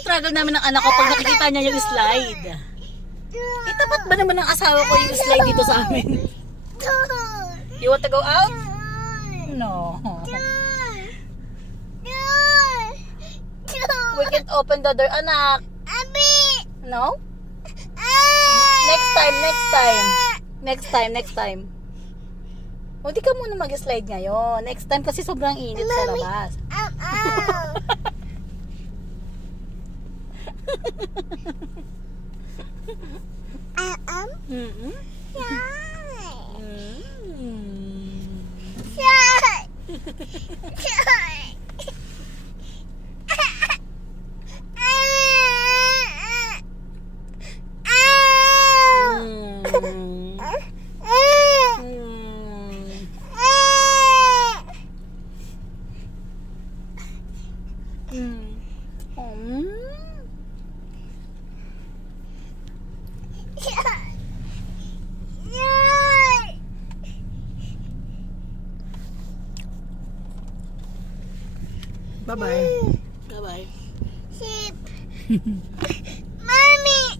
struggle namin ng anak ko pag nakikita niya yung slide. Itapat ba naman ng asawa ko yung slide dito sa amin? You want to go out? No. We can't open the door, anak. No? Next time. O, di ka muna mag-slide ngayon. Next time kasi sobrang init sa labas. Mm-mm. Bye-bye. Bye-bye. Sheep.